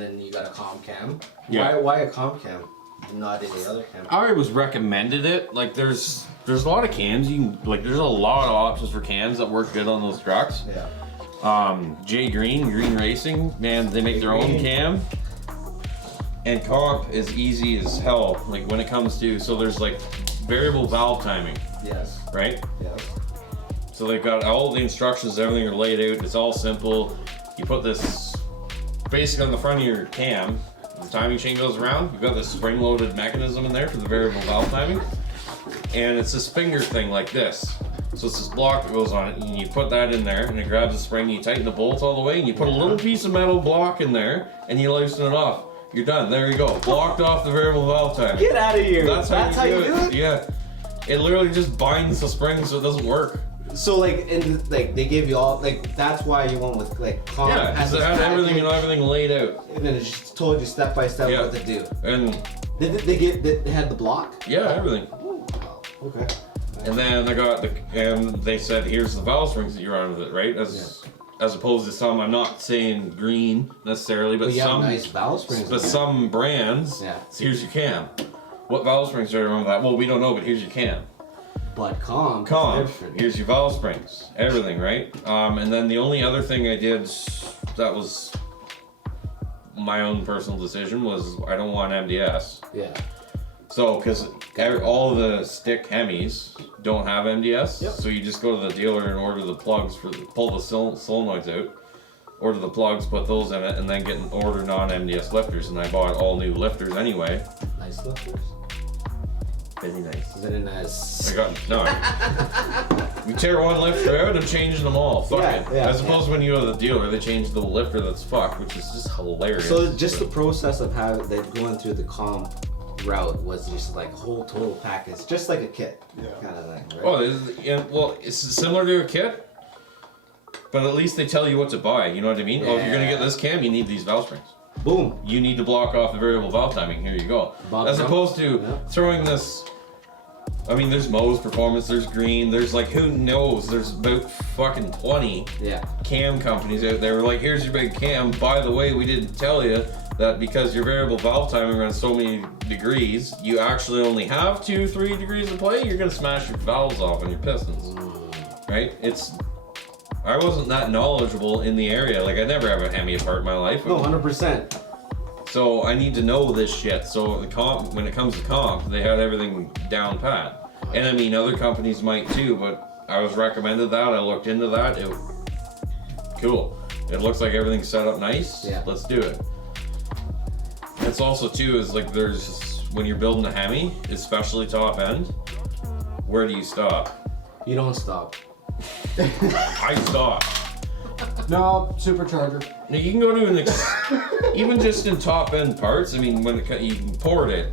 and then you got a comp cam. Yeah. Why a comp cam? Not any other cam. I was recommended it. Like there's a lot of cams you can like. There's a lot of options for cams that work good on those trucks. Yeah. Jay Green Racing, man, they make their own cam. And comp is easy as hell. Like when it comes to there's like variable valve timing. Yes. Right. Yes. So they've got all the instructions, everything are laid out. It's all simple. You put this basically on the front of your cam. The timing chain goes around. You've got this spring-loaded mechanism in there for the variable valve timing, and it's this finger thing like this. So it's this block that goes on it, and you put that in there, and it grabs the spring. You tighten the bolts all the way, and you put a little piece of metal block in there, and you loosen it off. You're done. There you go. Blocked off the variable valve timing. Get out of here. That's how you do it. Yeah. It literally just binds the spring so it doesn't work. So they give you all that's why you went with comp. Yeah, because it had everything laid out. And then it just told you step by step what to do. And they had the block? Yeah, everything. Oh, wow. Okay. And then and they said, here's the valve springs that you're on with it, right? As opposed to some, I'm not saying green necessarily, but some nice valve springs. But some brands, here's your cam. What valve springs are on that? Well, we don't know, but here's your cam. But comp, here's your valve springs, everything, right? And then the only other thing I did that was my own personal decision was I don't want MDS. Yeah. So, because all the stick Hemis don't have MDS, so you just go to the dealer and order the plugs pull the solenoids out, order the plugs, put those in it, and then order non-MDS lifters. And I bought all new lifters anyway. Nice lifters. Very nice. Very nice. We tear one lifter out and changing them all. Fuck it. Yeah, As opposed to when you go to the dealer, they change the lifter that's fucked, which is just hilarious. So just the process of going through the comp route was just like a whole total package, just like a kit kind of thing, right? Well, it's similar to a kit, but at least they tell you what to buy. You know what I mean? Yeah. Oh, if you're gonna get this cam, you need these valve springs. Boom. You need to block off the variable valve timing. Here you go. As opposed to throwing this. I mean, there's Moe's Performance, there's Green, there's like, who knows? There's about fucking 20 cam companies out there. Like, here's your big cam. By the way, we didn't tell you that because your variable valve timing runs so many degrees, you actually only have 2-3 degrees of play. You're gonna smash your valves off on your pistons, right? I wasn't that knowledgeable in the area. Like, I never have a Hemi apart in my life. No, 100%. So I need to know this shit. So when it comes to comp, they had everything down pat. And I mean, other companies might too, but I was recommended that. I looked into that. Cool. It looks like everything's set up nice. Yeah. Let's do it. It's also too is like when you're building a Hemi, especially top end, where do you stop? You don't stop. I stop. No, supercharger. Now you can go to even just in top end parts. I mean, when you can port it,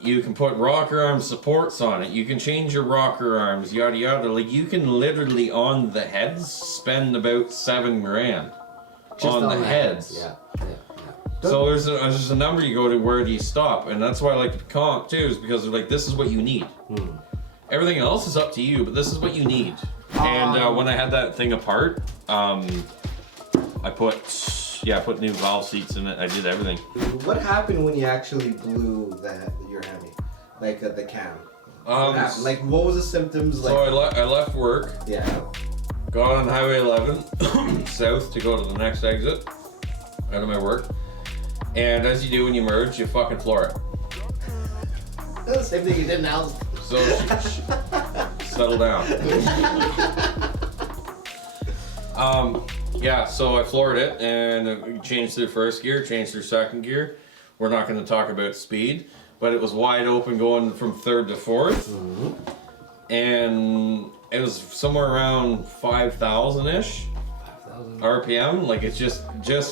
you can put rocker arm supports on it. You can change your rocker arms, yada yada. Like you can literally on the heads spend about $7,000 on the heads. Yeah. So there's a number you go to. Where do you stop? And that's why I like the comp too, is because they're like, this is what you need. Everything else is up to you, but this is what you need. And when I had that thing apart, I put new valve seats in it. I did everything. What happened when you actually blew your Hemi, like the cam? What happened? Like, what was the symptoms? Like, so I left work. Yeah. Got on Highway 11 south to go to the next exit out of my work. And as you do when you merge, you fucking floor it. That's the same thing you did now. So settle down. So I floored it and changed through first gear, changed through second gear. We're not going to talk about speed, but it was wide open going from third to fourth. And it was somewhere around 5,000-ish RPM. Like it's just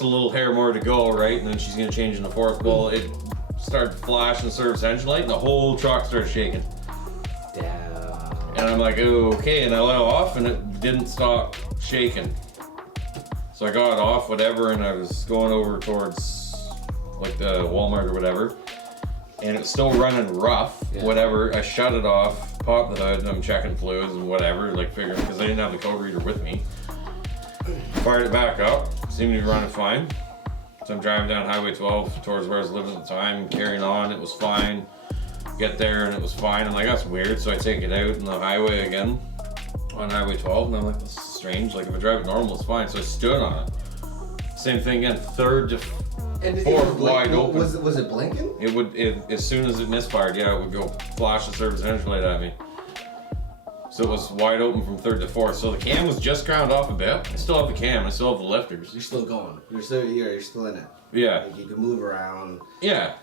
a little hair more to go, right? And then she's going to change in the fourth. Well, it started flashing service engine light and the whole truck started shaking. And I'm like, okay, and I let off and it didn't stop shaking. So I got off, whatever, and I was going over towards like the Walmart or whatever. And it's still running rough, whatever. I shut it off, popped the hood, and I'm checking fluids and whatever, like figuring, because I didn't have the code reader with me. Fired it back up, seemed to be running fine. So I'm driving down Highway 12 towards where I was living at the time, carrying on, it was fine. Get there and it was fine. I'm like, that's weird. So I take it out in the highway again on Highway 12, and I'm like, this is strange. Like, if I drive it normal, it's fine. So I stood on it. Same thing again, third to fourth wide open. Was it blinking? It would, as soon as it misfired, yeah, it would go flash the service engine light at me. So it was wide open from third to fourth. So the cam was just ground off a bit. I still have the cam. I still have the lifters. You're still going. You're still here. You're still in it. Yeah. Like, you can move around. Yeah.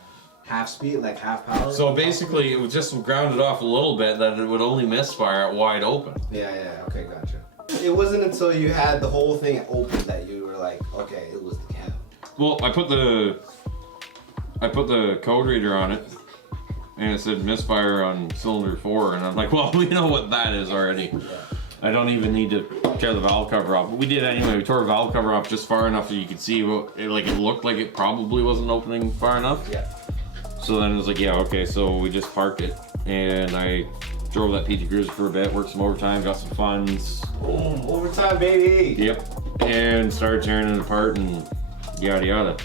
Half speed, like half power. So basically, it was just grounded off a little bit that it would only misfire at wide open. Yeah. Okay, gotcha. It wasn't until you had the whole thing open that you were like, okay, it was the cam. Well, I put the code reader on it, and it said misfire on cylinder 4, and I'm like, well, we know what that is already. Yeah. I don't even need to tear the valve cover off. But we did anyway. We tore the valve cover off just far enough so you could see what it looked like it probably wasn't opening far enough. Yeah. So then it was like, yeah, okay. So we just parked it, and I drove that PT Cruiser for a bit, worked some overtime, got some funds. Boom, overtime, baby. Yep. And started tearing it apart and yada yada.